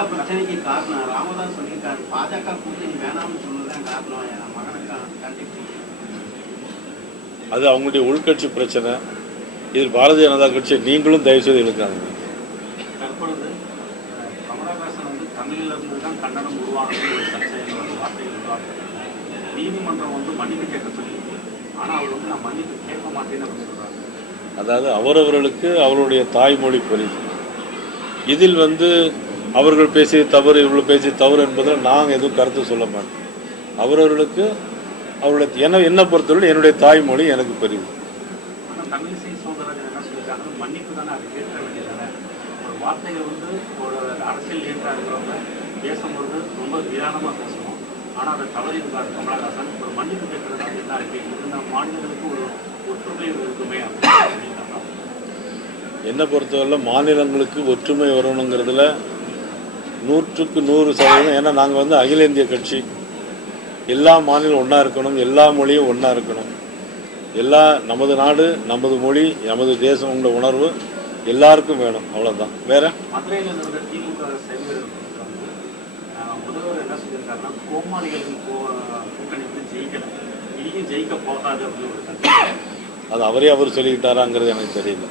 பாஜக பிரச்சனைக்கு காரணம் ராமதாஸ் சொல்லியிருக்காரு, பாஜக கூட்டணி வேணாம்னு சொன்னதுதான் காரணம் என் மகனுக்கு கண்டிப்பாக. அது அவங்களுடைய உள்கட்சி பிரச்சனை. இதில் பாரதிய ஜனதா கட்சி நீங்களும் தயவுசெய்து இருக்காங்க. தற்பொழுது கமலஹாசன் வந்து தமிழிலிருந்து தான் கன்னடம் உருவானது ஒரு சர்ச்சையில் ஒரு வார்த்தைகள் உருவாக்குறாங்க. நீதிமன்றம் வந்து மன்னிப்பு கேட்க சொல்லியிருக்கு. ஆனால் அவர் வந்து நான் மன்னிப்பு கேட்க மாட்டேன்னு அப்படின்னு சொல்கிறாங்க. அதாவது அவரவர்களுக்கு அவருடைய தாய்மொழி புரியுது. இதில் வந்து அவர்கள் பேசிய தவறு இவர்கள் பேசிய தவறு என்பதில் நாங்கள் எதுவும் கருத்து சொல்ல மாட்டோம். அவரவர்களுக்கு அவருடைய என்னை பொறுத்தவரை என்னுடைய தாய்மொழி எனக்கு புரியுது. தமிழிசை சௌந்தரராஜன் என்ன சொல்லியிருக்காங்க, மன்னிப்பு தானே அது கேட்க வேண்டியதானே. ஒரு வார்த்தைகள் வந்து ஒரு அரசியல் லீடராக இருக்கிறவங்க பேசும்போது ரொம்ப நிதானமாக பேசணும். ஆனால் அதை தவறியிருக்காரு கமலஹாசன். ஒரு மன்னிப்பு கேட்கறதுனால என்ன இருக்கு, இந்த மாநிலங்களுக்கு ஒரு ஒற்றுமை இருக்குமே அப்படின்னு. என்னை பொறுத்தவரை மாநிலங்களுக்கு ஒற்றுமை வரணுங்கிறதுல 100க்கு 100%. ஏன்னா நாங்கள் வந்து அகில இந்திய கட்சி. எல்லா மாநிலம் ஒன்றா இருக்கணும், எல்லா மொழியும் ஒன்றா இருக்கணும். நமது நாடு, நமது மொழி, நமது தேசம்ங்கிற உணர்வு எல்லாருக்கும் வேணும். அவ்வளோதான். வேற மதுரையில் இருந்த திமுக செயல்கள் முதல்வர் என்ன சொல்லியிருக்காருன்னா, கோமாளிகளின் கூட்டணி வந்து ஜெயிக்கல, இனியும் ஜெயிக்க போகாது அப்படின்னு ஒரு கருத்து. அது அவர் சொல்லிக்கிட்டாராங்கிறது எனக்கு தெரியல.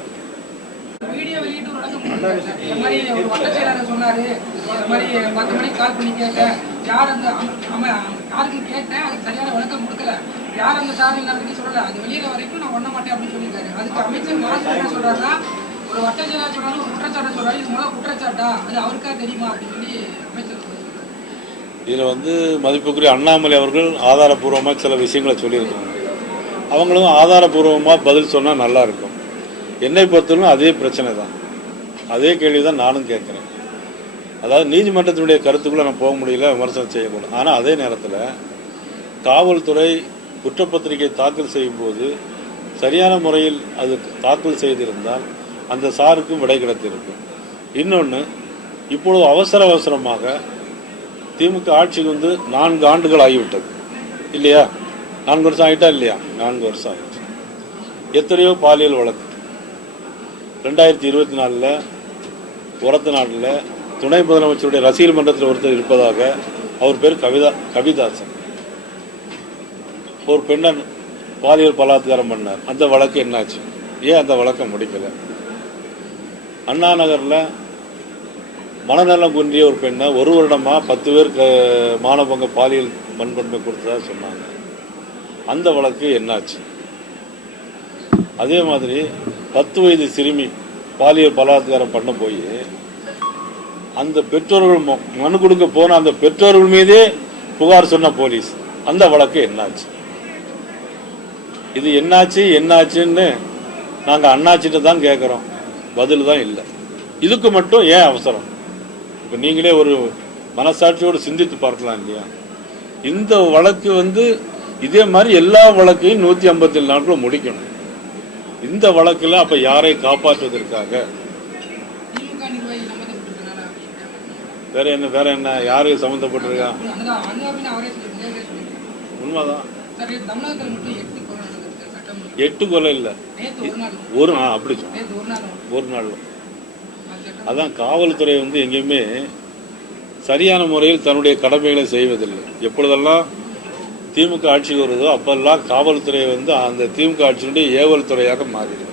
வீடியோ வெளியிட்டு இந்த மாதிரி ஒரு வட்ட செயலாளர் சொன்னாரு, இந்த மாதிரி 10 மணிக்கு கால் பண்ணி கேட்டேன், யார் அந்த யாருக்கு கேட்டேன், அதுக்கு சரியான விளக்கம் கொடுக்கல, யார் அந்த சார்ஜ் சொல்லல, அது வெளியில வரைக்கும் நான் பண்ண மாட்டேன் அப்படின்னு சொல்லியிருக்காரு. அதுக்கு அமைச்சர் மாசு என்ன சொல்றாருன்னா, ஒரு வட்ட செயலாளர் சொன்னாலும் ஒரு குற்றச்சாட்டை சொல்றாரு, இது முதல்ல குற்றச்சாட்டா, அது அவருக்கா தெரியுமா அப்படின்னு சொல்லி அமைச்சர். இதில் வந்து மதிப்புக்குரிய அண்ணாமலை அவர்கள் ஆதாரபூர்வமாக சில விஷயங்களை சொல்லியிருக்காங்க. அவங்களும் ஆதாரபூர்வமாக பதில் சொன்னால் நல்லா இருக்கும். என்னை பொறுத்தவரைக்கும் அதே பிரச்சனை தான், அதே கேள்வி தான் நானும் கேட்குறேன். அதாவது நீதிமன்றத்தினுடைய கருத்துக்குள்ளே நான் போக முடியல, விமர்சனம் செய்யக்கூடாது. ஆனால் அதே நேரத்தில் காவல்துறை குற்றப்பத்திரிகை தாக்கல் செய்யும்போது சரியான முறையில் அது தாக்கல் செய்திருந்தால் அந்த சாருக்கும் விடை கிடைத்திருக்கும். இன்னொன்று, இப்பொழுது அவசரமாக திமுக ஆட்சிக்கு வந்து 4 ஆண்டுகள் ஆகிவிட்டது இல்லையா? 4 வருஷம் ஆகிட்டா இல்லையா? 4 வருஷம் ஆகிடுச்சு. எத்தனையோ பாலியல் வழக்கு. 2024 ஒரத்த நாட்டில் துணை முதலமைச்சருடைய ரசிகர் மன்றத்தில் ஒருத்தர் இருப்பதாக, அவர் பேர் கவிதாசன், ஒரு பெண்ணை பாலியல் பலாத்காரம் பண்ணார். அந்த வழக்கு என்னாச்சு? ஏன் அந்த வழக்கை முடிக்கலை? அண்ணா நகரில் மனநலம் குன்றிய ஒரு பெண்ணை 1 வருடமாக 10 பேர் மானபங்க பாலியல் வன்கொடுமை கொடுத்ததாக சொன்னாங்க. அந்த வழக்கு என்னாச்சு? அதே மாதிரி 10 வயது சிறுமி பாலியல் பலாத்காரம் பண்ண போய் அந்த பெற்றோர்கள் மனு கொடுக்க போன அந்த பெற்றோர்கள் மீதே புகார் சொன்ன போலீஸ், அந்த வழக்கு என்னாச்சு? இது என்னாச்சுன்னு நாங்கள் அண்ணாச்சிட்டு தான் கேட்குறோம், பதில் தான் இல்லை. இதுக்கு மட்டும் ஏன் அவசரம்? இப்போ நீங்களே ஒரு மனசாட்சியோடு சிந்தித்து பார்க்கலாம் இல்லையா? இந்த வழக்கு வந்து இதே மாதிரி எல்லா வழக்கையும் 157 நாட்களும் முடிக்கணும். இந்த வழக்கில் அப்ப யாரை காப்பாற்றுவதற்காக? வேற என்ன யாரு சம்பந்தப்பட்டிருக்கா? உண்மைதான். 8 கொலை இல்லை, அப்படி ஒரு நாள். அதான் காவல்துறை வந்து எங்கேயுமே சரியான முறையில் தன்னுடைய கடமைகளை செய்வதில்லை. எப்பொழுதெல்லாம் திமுக ஆட்சிக்கு வருதோ அப்பெல்லாம் காவல்துறை வந்து அந்த திமுக ஆட்சியினுடைய ஏவல் துறையாக மாறிடும்.